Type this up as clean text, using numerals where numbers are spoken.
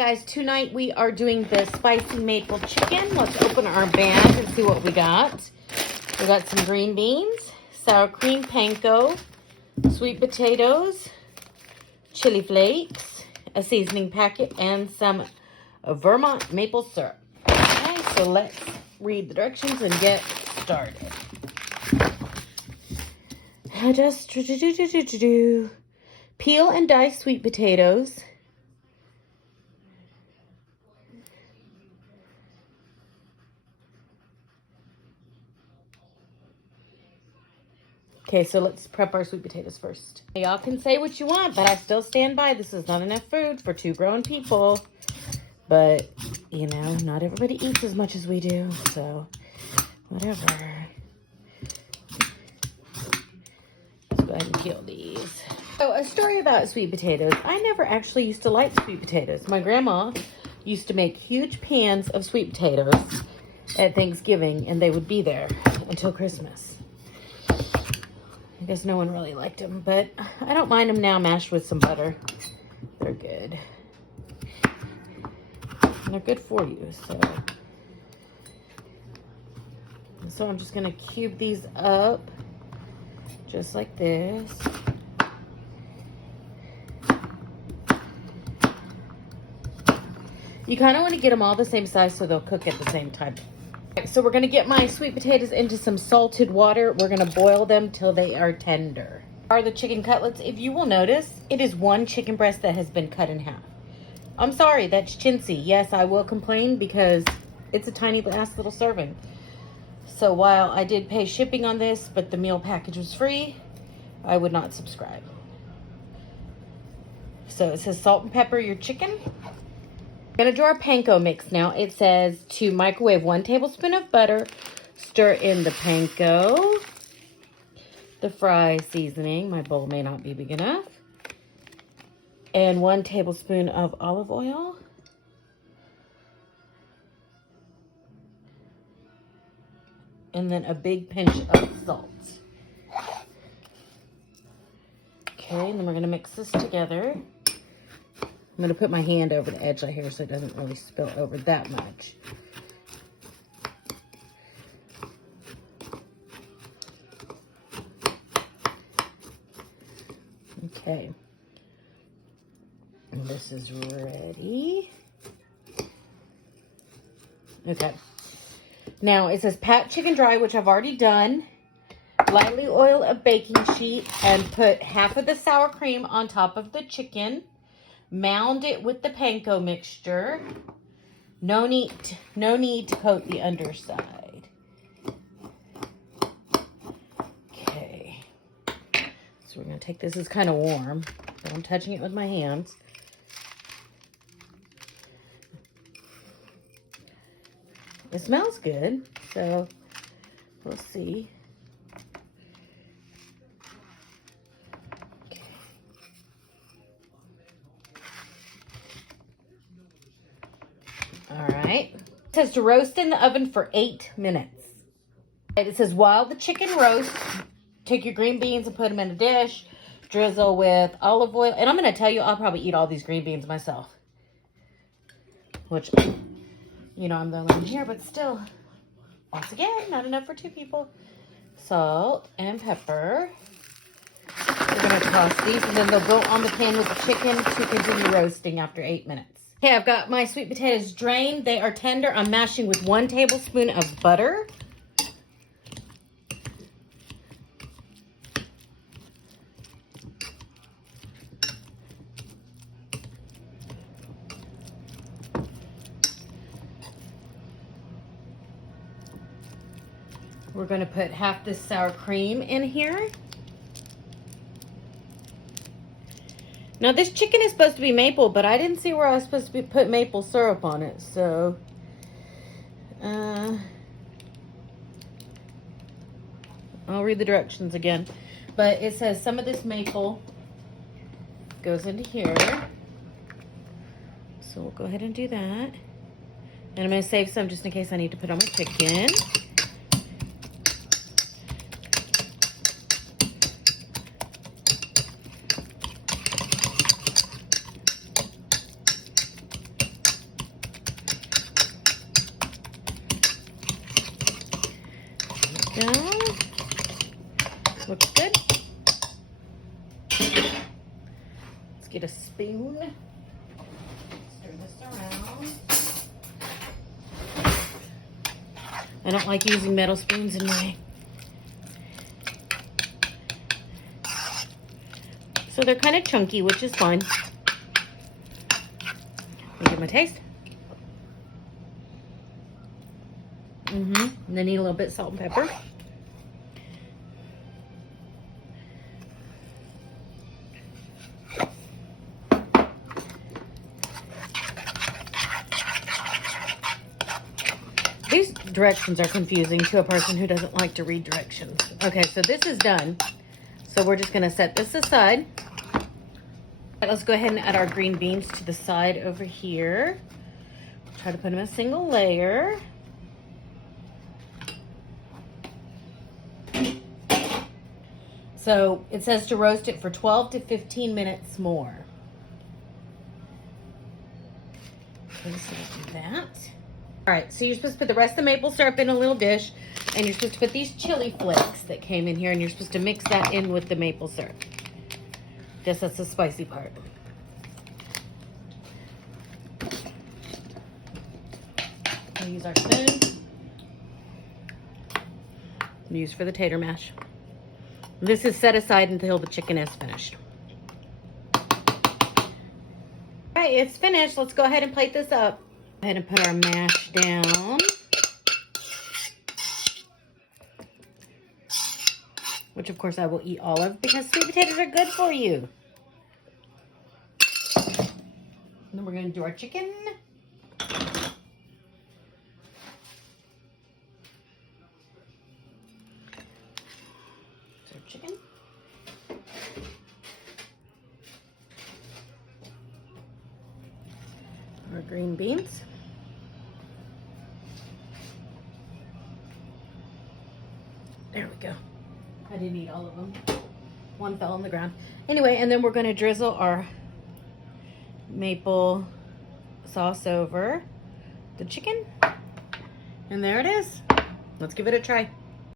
Guys, tonight we are doing the spicy maple chicken. Let's open our bag and see what we got. We got some green beans, sour cream panko, sweet potatoes, chili flakes, a seasoning packet, and some Vermont maple syrup. Okay, so let's read the directions and get started. Just peel and dice sweet potatoes. Okay, so let's prep our sweet potatoes first. Y'all can say what you want, but I still stand by. This is not enough food for 2 grown people. But, you know, not everybody eats as much as we do, so whatever. Let's go ahead and peel these. So, a story about sweet potatoes. I never actually used to like sweet potatoes. My grandma used to make huge pans of sweet potatoes at Thanksgiving, and they would be there until Christmas. I guess no one really liked them, but I don't mind them now mashed with some butter. They're good. And they're good for you, so I'm just gonna cube these up just like this. You kind of want to get them all the same size so they'll cook at the same time. So we're going to get my sweet potatoes into some salted water. We're going to boil them till they are tender. Are the chicken cutlets? If you will notice, it is 1 chicken breast that has been cut in half. I'm sorry, that's chintzy. Yes, I will complain because it's a tiny last little serving. So while I did pay shipping on this, but the meal package was free, I would not subscribe. So it says salt and pepper your chicken. I'm going to do our panko mix now. It says to microwave 1 tablespoon of butter, stir in the panko, the fry seasoning, my bowl may not be big enough, and 1 tablespoon of olive oil, and then a big pinch of salt. Okay, and then we're going to mix this together. I'm going to put my hand over the edge right here so it doesn't really spill over that much. Okay. And this is ready. Okay. Now it says pat chicken dry, which I've already done. Lightly oil a baking sheet and put half of the sour cream on top of the chicken. Mound it with the panko mixture. No need to coat the underside. Okay. So we're going to take this. It's kind of warm, so I'm touching it with my hands. It smells good, so we'll see. All right. It says to roast in the oven for 8 minutes. It says while the chicken roasts, take your green beans and put them in a dish. Drizzle with olive oil. And I'm going to tell you, I'll probably eat all these green beans myself. Which, you know, I'm the only one here, but still, once again, not enough for 2 people. Salt and pepper. We're going to toss these, and then they'll go on the pan with the chicken to continue roasting after 8 minutes. Okay, I've got my sweet potatoes drained. They are tender. I'm mashing with 1 tablespoon of butter. We're going to put half this sour cream in here. Now, this chicken is supposed to be maple, but I didn't see where I was supposed to put maple syrup on it, so I'll read the directions again. But it says some of this maple goes into here. So we'll go ahead and do that. And I'm going to save some just in case I need to put on my chicken. go. Looks good. Let's get a spoon. Stir this around. I don't like using metal spoons in my... So they're kind of chunky, which is fine. I'll give them a taste. And they need a little bit of salt and pepper. These directions are confusing to a person who doesn't like to read directions. Okay, so this is done. So we're just going to set this aside. All right, let's go ahead and add our green beans to the side over here. Try to put them in a single layer. So it says to roast it for 12 to 15 minutes more. Okay, so we'll do that. All right, so you're supposed to put the rest of the maple syrup in a little dish, and you're supposed to put these chili flakes that came in here, and you're supposed to mix that in with the maple syrup. Guess that's the spicy part. We'll use our spoon. We'll use for the tater mash. This is set aside until the chicken is finished. All right, it's finished. Let's go ahead and plate this up. Go ahead and put our mash down. Which, of course, I will eat all of because sweet potatoes are good for you. And then we're going to do our chicken. Chicken. Our green beans. There we go. I didn't eat all of them. One fell on the ground. Anyway, and then we're going to drizzle our maple sauce over the chicken. And there it is. Let's give it a try.